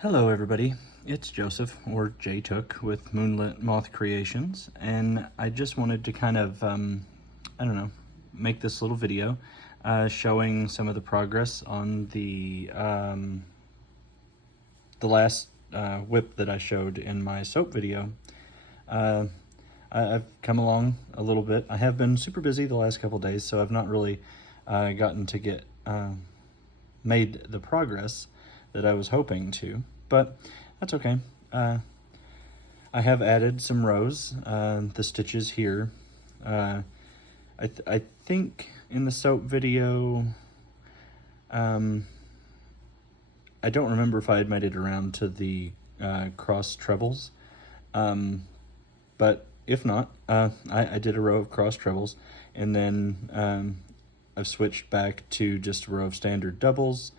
Hello everybody, it's Joseph, or J-Took, with Moonlit Moth Creations, and I just wanted to kind of, make this little video showing some of the progress on the last whip that I showed in my soap video. I've come along a little bit. I have been super busy the last couple days, so I've not really gotten to get made the progress that I was hoping to, but that's okay. I have added some rows, the stitches here. I think in the soap video, I don't remember if I had made it around to the cross trebles, but if not, I did a row of cross trebles, and then I've switched back to just a row of standard doubles,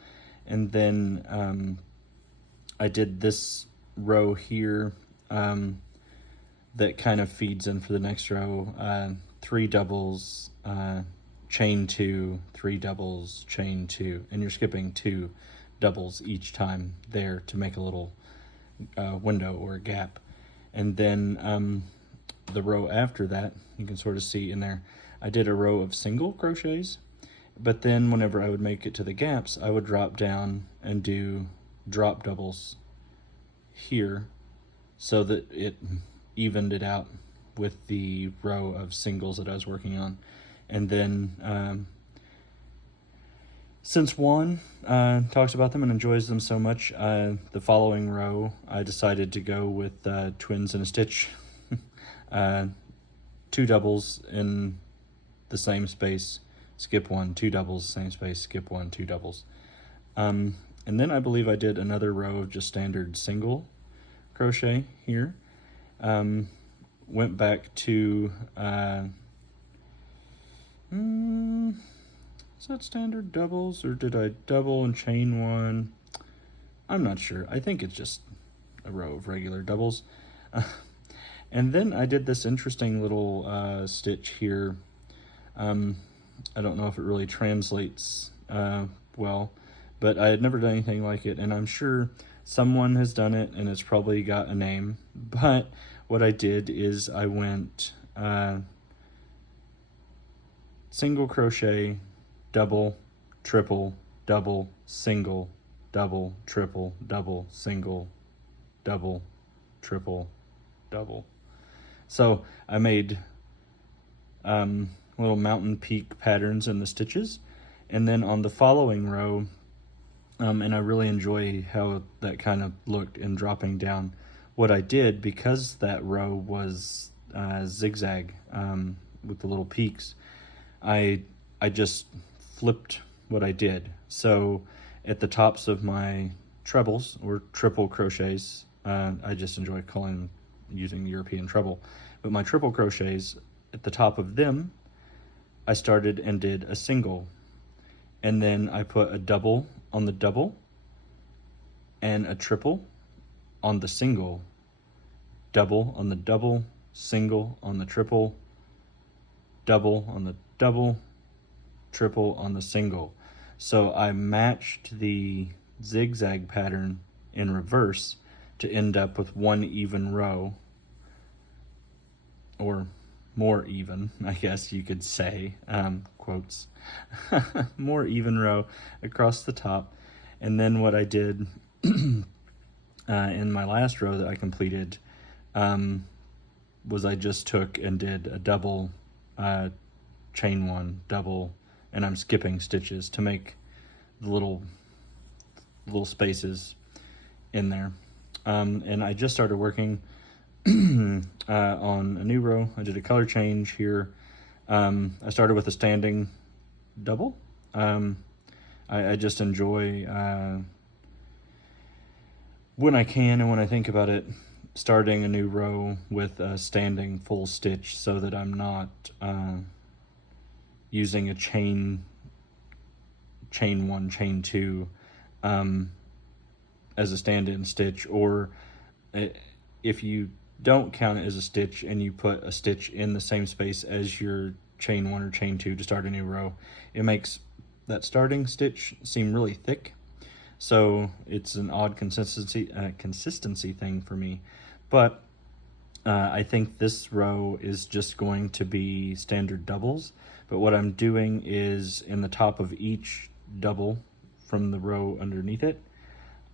and then I did this row here that kind of feeds in for the next row. 3 doubles, chain 2, 3 doubles, chain 2, and you're skipping 2 doubles each time there to make a little window or a gap. And then the row after that, you can sort of see in there, I did a row of single crochets, but then whenever I would make it to the gaps, I would drop down and do drop doubles here so that it evened it out with the row of singles that I was working on. And then since Juan talks about them and enjoys them so much, the following row I decided to go with twins in a stitch. 2 doubles in the same space, skip 1, 2 doubles, same space, skip 1, 2 doubles. And then I believe I did another row of just standard single crochet here. Went back to, is that standard doubles, or did I double and chain 1? I'm not sure. I think it's just a row of regular doubles. And then I did this interesting little stitch here. I don't know if it really translates well, but I had never done anything like it, and I'm sure someone has done it and it's probably got a name. But what I did is I went single crochet, double, triple, double, single, double, triple, double, single, double, triple, double. So I made little mountain peak patterns in the stitches, and then on the following row, and I really enjoy how that kind of looked in dropping down, what I did, because that row was zigzag with the little peaks, I just flipped what I did. So at the tops of my trebles, or triple crochets, I just enjoy using European treble, but my triple crochets, at the top of them, I started and did a single, and then I put a double on the double and a triple on the single, double on the double, single on the triple, double on the double, triple on the single. So I matched the zigzag pattern in reverse to end up with one even row, or more even, I guess you could say, quotes, more even row across the top. And then what I did in my last row that I completed was I just took and did a double, chain 1, double, and I'm skipping stitches to make the little spaces in there. And I just started working on a new row. I did a color change here. I started with a standing double. I just enjoy, when I can and when I think about it, starting a new row with a standing full stitch, so that I'm not using a chain 1, chain 2 as a stand-in stitch, or if you don't count it as a stitch and you put a stitch in the same space as your chain 1 or chain 2 to start a new row, it makes that starting stitch seem really thick. So it's an odd consistency thing for me. But I think this row is just going to be standard doubles. But what I'm doing is in the top of each double from the row underneath it,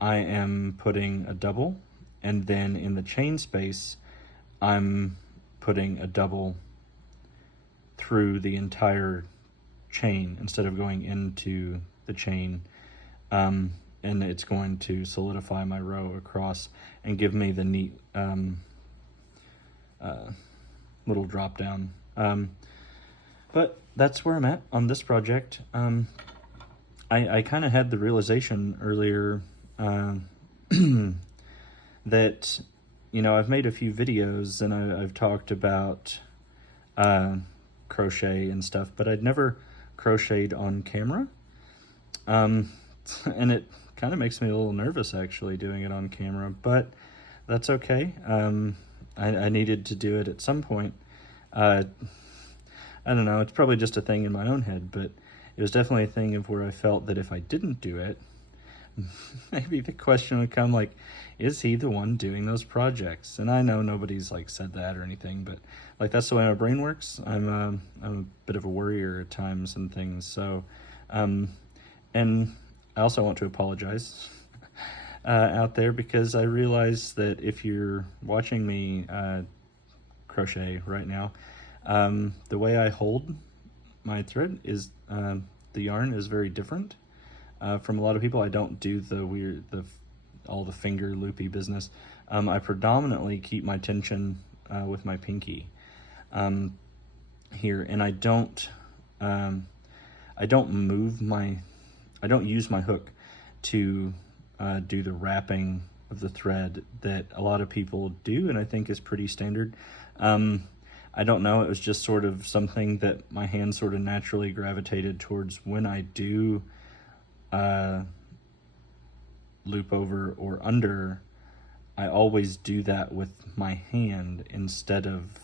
I am putting a double, and then in the chain space, I'm putting a double through the entire chain instead of going into the chain. And it's going to solidify my row across and give me the neat little drop down. But that's where I'm at on this project. I kind of had the realization earlier that, you know, I've made a few videos and I've talked about crochet and stuff, but I'd never crocheted on camera. And it kind of makes me a little nervous actually doing it on camera, but that's okay. I needed to do it at some point. I don't know, it's probably just a thing in my own head, but it was definitely a thing of where I felt that if I didn't do it, maybe the question would come like, is he the one doing those projects? And I know nobody's like said that or anything, but like that's the way my brain works. I'm a bit of a worrier at times and things. So, and I also want to apologize out there because I realize that if you're watching me crochet right now, the way I hold my thread is the yarn is very different from a lot of people. I don't do all the finger loopy business. I predominantly keep my tension with my pinky here, and I don't use my hook to do the wrapping of the thread that a lot of people do, and I think is pretty standard. I don't know, it was just sort of something that my hand sort of naturally gravitated towards when I do loop over or under. I always do that with my hand instead of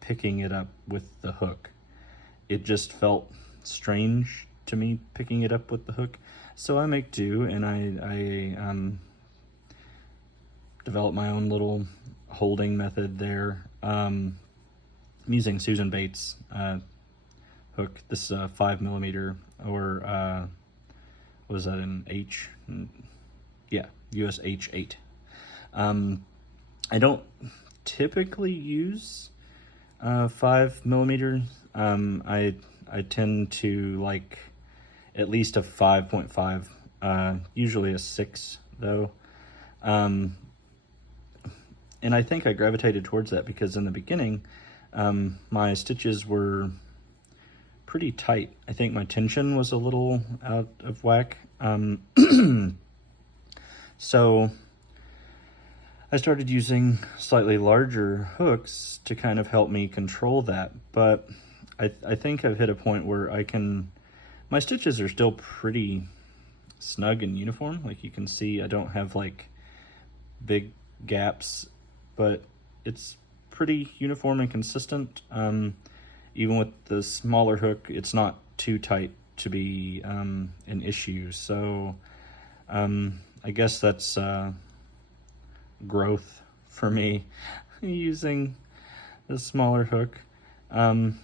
picking it up with the hook. It just felt strange to me picking it up with the hook. So I make do, and I develop my own little holding method there. I'm using Susan Bates hook. This is a 5mm, or what was that, in H? Yeah, US H8. I don't typically use 5mm. I tend to like at least a 5.5, usually a 6 though. And I think I gravitated towards that because in the beginning, my stitches were pretty tight. I think my tension was a little out of whack. So I started using slightly larger hooks to kind of help me control that. But I think I've hit a point where my stitches are still pretty snug and uniform. Like you can see, I don't have like big gaps, but it's pretty uniform and consistent. Even with the smaller hook, it's not too tight to be an issue. So I guess that's growth for me using the smaller hook. And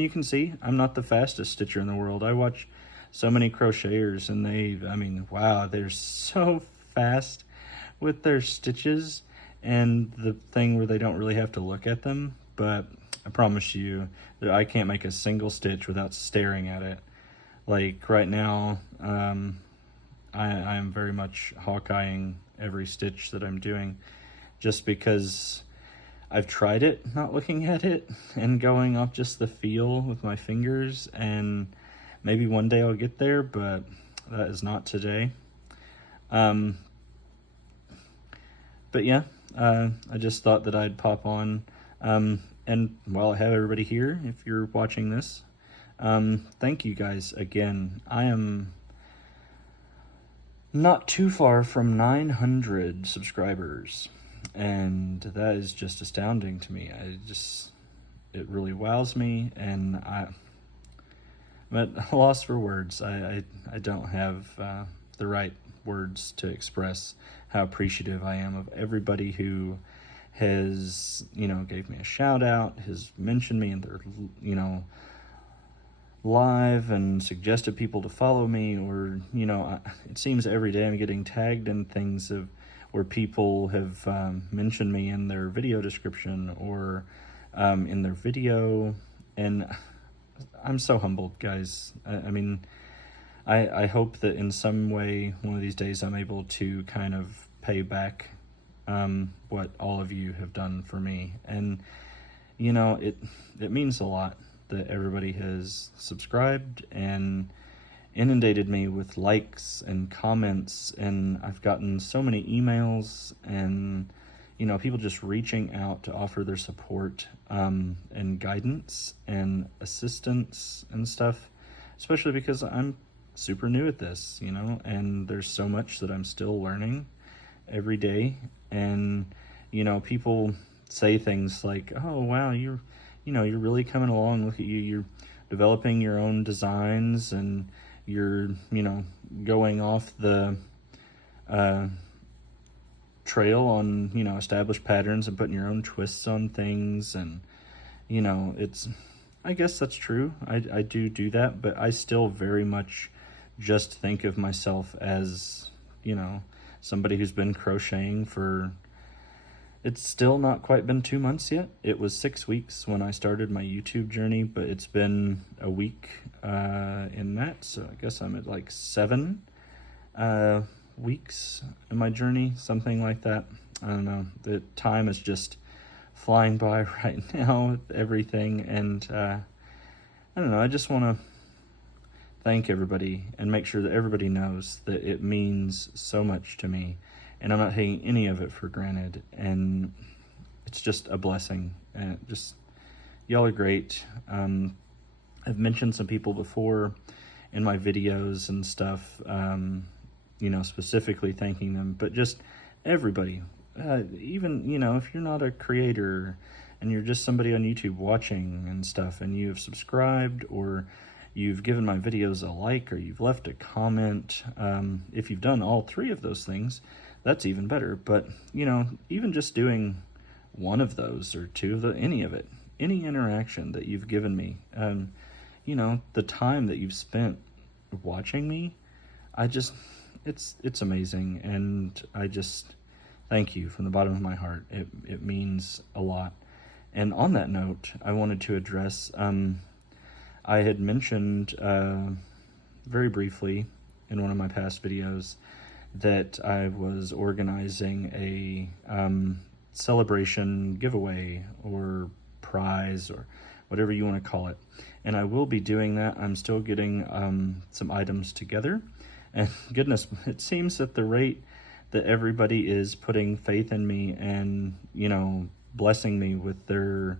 you can see I'm not the fastest stitcher in the world. I watch so many crocheters and wow, they're so fast with their stitches and the thing where they don't really have to look at them. But I promise you that I can't make a single stitch without staring at it. Like right now, I am very much Hawkeyeing every stitch that I'm doing, just because I've tried it not looking at it and going off just the feel with my fingers, and maybe one day I'll get there, but that is not today. But yeah, I just thought that I'd pop on, and while I have everybody here, if you're watching this, thank you guys again. I am not too far from 900 subscribers, and that is just astounding to me. It really wows me, and I'm at a loss for words. I don't have the right words to express how appreciative I am of everybody who has, gave me a shout out, has mentioned me in their, live and suggested people to follow me, or, it seems every day I'm getting tagged in things of where people have mentioned me in their video description or in their video, and I'm so humbled, guys. I mean, I hope that in some way, one of these days, I'm able to kind of pay back what all of you have done for me. And, it means a lot that everybody has subscribed and inundated me with likes and comments. And I've gotten so many emails and, people just reaching out to offer their support and guidance and assistance and stuff, especially because I'm super new at this, and there's so much that I'm still learning every day. And, people say things like, oh, wow, you're really coming along. Look at you. You're developing your own designs and you're, going off the trail on, established patterns and putting your own twists on things. And, I guess that's true. I do that, but I still very much just think of myself as, somebody who's been crocheting for, it's still not quite been 2 months yet. It was 6 weeks when I started my YouTube journey, but it's been a week in that. So I guess I'm at like 7 weeks in my journey, something like that. I don't know. The time is just flying by right now with everything. And I don't know. I just want to thank everybody and make sure that everybody knows that it means so much to me, and I'm not taking any of it for granted, and it's just a blessing. And just, y'all are great. I've mentioned some people before in my videos and stuff, specifically thanking them, but just everybody, even, if you're not a creator and you're just somebody on YouTube watching and stuff, and you've subscribed or you've given my videos a like, or you've left a comment. If you've done all 3 of those things, that's even better. But, even just doing one of those or 2 of any of it, any interaction that you've given me, the time that you've spent watching me, it's amazing. And I just thank you from the bottom of my heart. It means a lot. And on that note, I wanted to address, I had mentioned very briefly in one of my past videos that I was organizing a celebration giveaway or prize or whatever you want to call it. And I will be doing that. I'm still getting some items together. And goodness, it seems at the rate that everybody is putting faith in me and, blessing me with their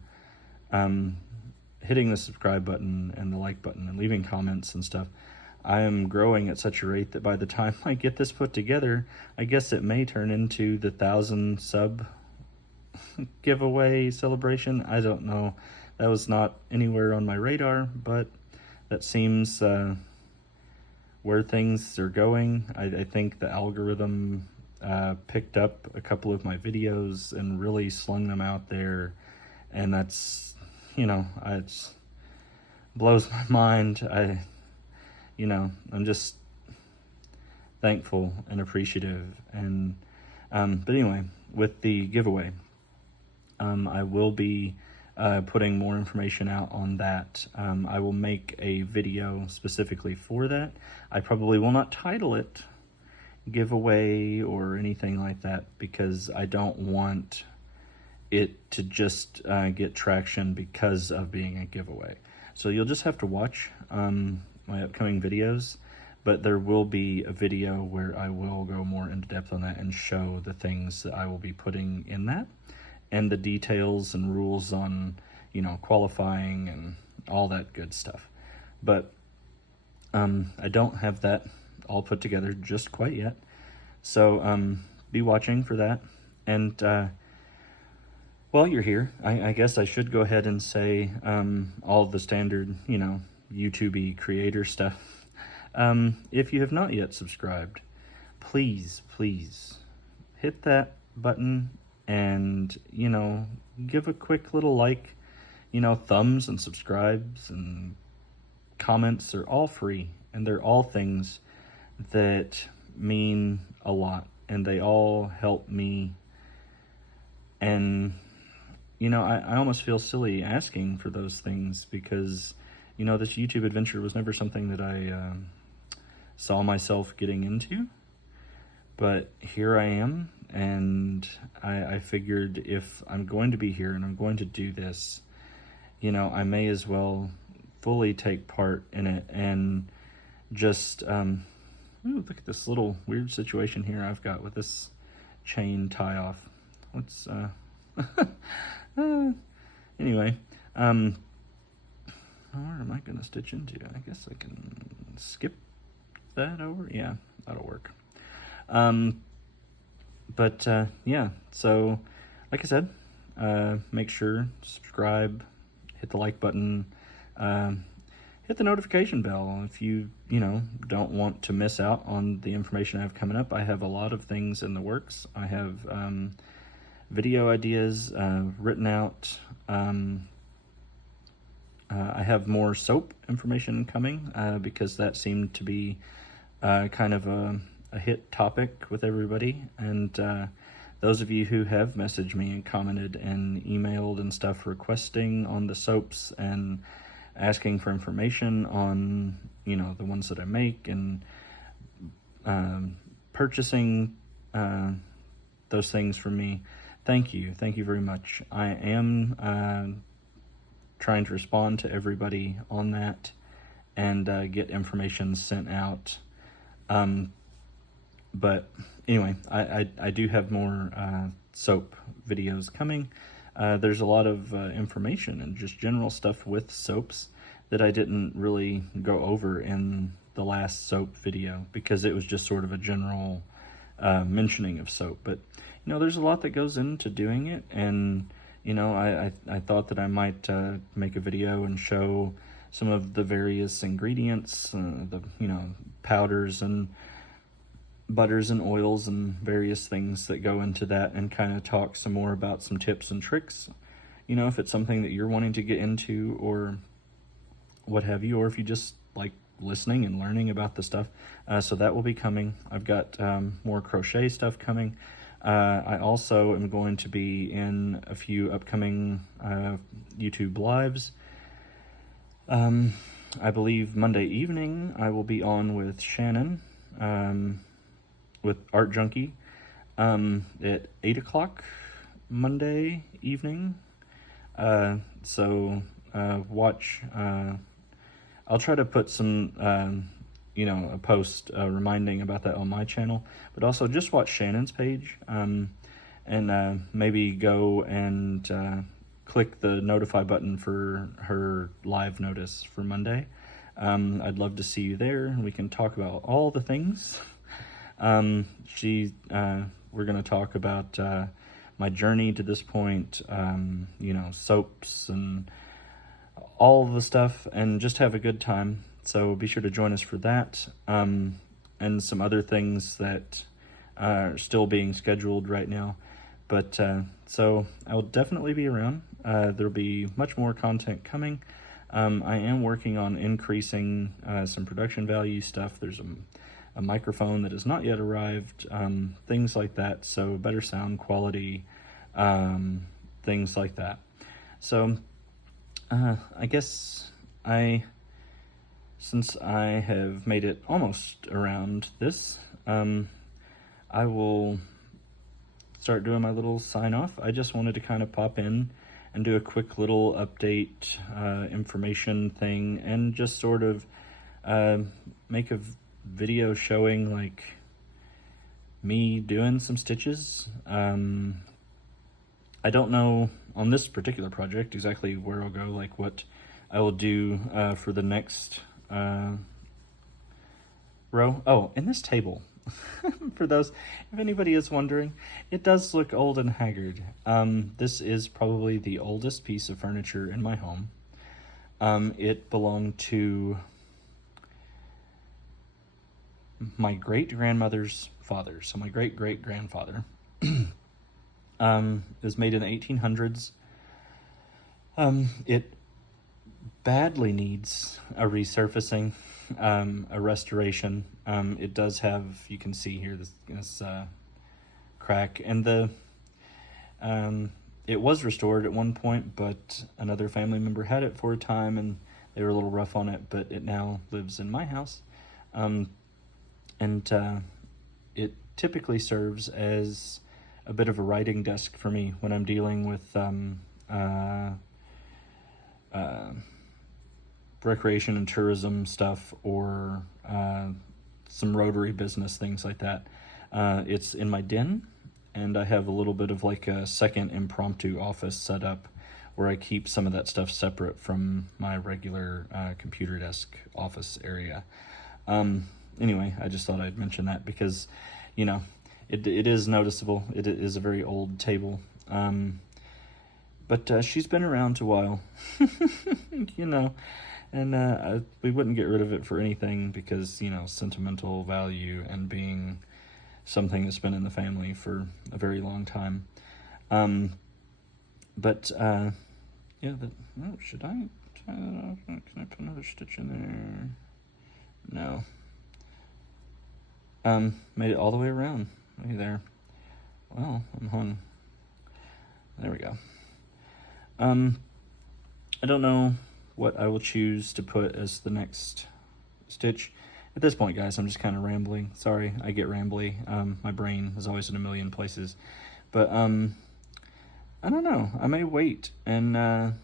hitting the subscribe button and the like button and leaving comments and stuff, I am growing at such a rate that by the time I get this put together, I guess it may turn into the 1,000 sub giveaway celebration. I don't know. That was not anywhere on my radar, but that seems where things are going. I think the algorithm picked up a couple of my videos and really slung them out there, and that's, it blows my mind. I'm just thankful and appreciative. And but anyway, with the giveaway, I will be putting more information out on that. I will make a video specifically for that. I probably will not title it giveaway or anything like that, because I don't want it to just get traction because of being a giveaway. So you'll just have to watch my upcoming videos, but there will be a video where I will go more into depth on that and show the things that I will be putting in that and the details and rules on, qualifying and all that good stuff. But I don't have that all put together just quite yet. So be watching for that. And while you're here, I guess I should go ahead and say all the standard, YouTube-y creator stuff. If you have not yet subscribed, please hit that button and, give a quick little like. Thumbs and subscribes and comments are all free, and they're all things that mean a lot, and they all help me. And I almost feel silly asking for those things because this YouTube adventure was never something that I saw myself getting into, but here I am, and I figured if I'm going to be here and I'm going to do this, I may as well fully take part in it and just ooh, look at this little weird situation here I've got with this chain tie off. Let's anyway, where am I gonna stitch into? I guess I can skip that over. Yeah, that'll work. But yeah, so like I said, make sure subscribe, hit the like button, hit the notification bell if you don't want to miss out on the information I have coming up. I have a lot of things in the works. I have video ideas written out. I have more soap information coming because that seemed to be kind of a hit topic with everybody, and those of you who have messaged me and commented and emailed and stuff requesting on the soaps and asking for information on the ones that I make and purchasing those things from me, thank you very much. I am trying to respond to everybody on that and get information sent out. But anyway, I do have more soap videos coming. There's a lot of information and just general stuff with soaps that I didn't really go over in the last soap video because it was just sort of a general mentioning of soap. But there's a lot that goes into doing it, and I thought that I might make a video and show some of the various ingredients, the powders and butters and oils and various things that go into that, and kind of talk some more about some tips and tricks, if it's something that you're wanting to get into or what have you, or if you just like listening and learning about the stuff. So that will be coming. I've got more crochet stuff coming. I also am going to be in a few upcoming YouTube lives. I believe Monday evening I will be on with Shannon with Art Junkie at 8 o'clock Monday evening. So watch. I'll try to put some, a post reminding about that on my channel, but also just watch Shannon's page and maybe go and click the notify button for her live notice for Monday. I'd love to see you there, and we can talk about all the things. We're going to talk about my journey to this point, soaps and all the stuff, and just have a good time. So be sure to join us for that, and some other things that are still being scheduled right now. But so I will definitely be around. There'll be much more content coming. I am working on increasing some production value stuff. There's a microphone that has not yet arrived, things like that. So better sound quality, things like that. So I guess since I have made it almost around this, I will start doing my little sign off. I just wanted to kind of pop in and do a quick little update information thing, and just sort of make a video showing like me doing some stitches. I don't know on this particular project exactly where I'll go, like what I will do for the next row. Oh, in this table, for those, if anybody is wondering, it does look old and haggard. This is probably the oldest piece of furniture in my home. It belonged to my great-grandmother's father, so my great-great-grandfather. It was made in the 1800s. It badly needs a resurfacing, a restoration. It does have, you can see here, this crack, and it was restored at one point, but another family member had it for a time, and they were a little rough on it, but it now lives in my house. And it typically serves as a bit of a writing desk for me when I'm dealing with recreation and tourism stuff, or some Rotary business, things like that. It's in my den, and I have a little bit of like a second impromptu office set up where I keep some of that stuff separate from my regular computer desk office area. Anyway, I just thought I'd mention that because, it is noticeable. It is a very old table. But she's been around a while, and we wouldn't get rid of it for anything because, sentimental value and being something that's been in the family for a very long time. Should I tie that off? Can I put another stitch in there? No. Made it all the way around. Look there. Well, I'm on. There we go. I don't know what I will choose to put as the next stitch. At this point, guys, I'm just kind of rambling. Sorry, I get rambly. My brain is always in a million places. But, I don't know. I may wait and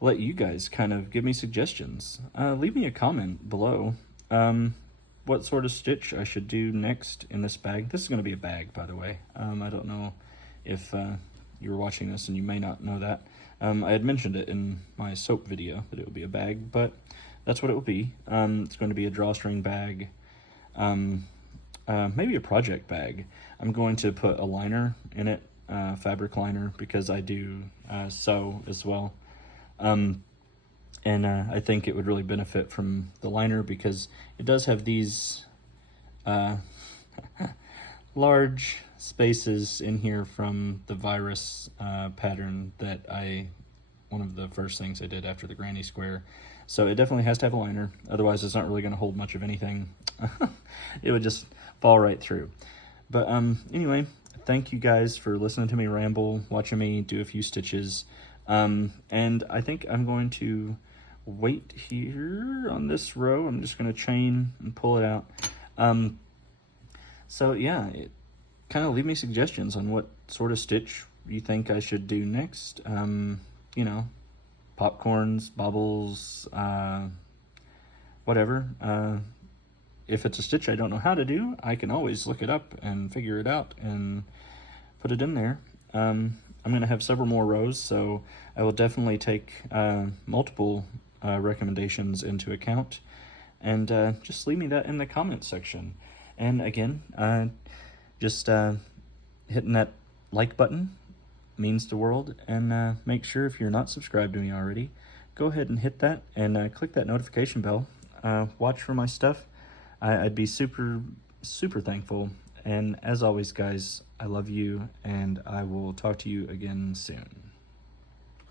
let you guys kind of give me suggestions. Leave me a comment below. What sort of stitch I should do next in this bag. This is going to be a bag, by the way. I don't know if you were watching this and you may not know that. I had mentioned it in my soap video that it would be a bag, but that's what it will be. It's going to be a drawstring bag, maybe a project bag. I'm going to put a liner in it, fabric liner, because I do sew as well. And I think it would really benefit from the liner because it does have these large spaces in here from the virus pattern that one of the first things I did after the granny square. So it definitely has to have a liner, otherwise it's not really going to hold much of anything. It would just fall right through. But anyway, thank you guys for listening to me ramble, watching me do a few stitches. And I think I'm going to wait here on this row. I'm just going to chain and pull it out. So yeah, kind of leave me suggestions on what sort of stitch you think I should do next. Popcorns, bobbles, whatever. If it's a stitch I don't know how to do, I can always look it up and figure it out and put it in there. I'm going to have several more rows, so I will definitely take multiple recommendations into account, and just leave me that in the comment section. And again, just hitting that like button means the world, and make sure if you're not subscribed to me already, go ahead and hit that and click that notification bell. Watch for my stuff. I'd be super thankful. And as always, guys, I love you, and I will talk to you again soon.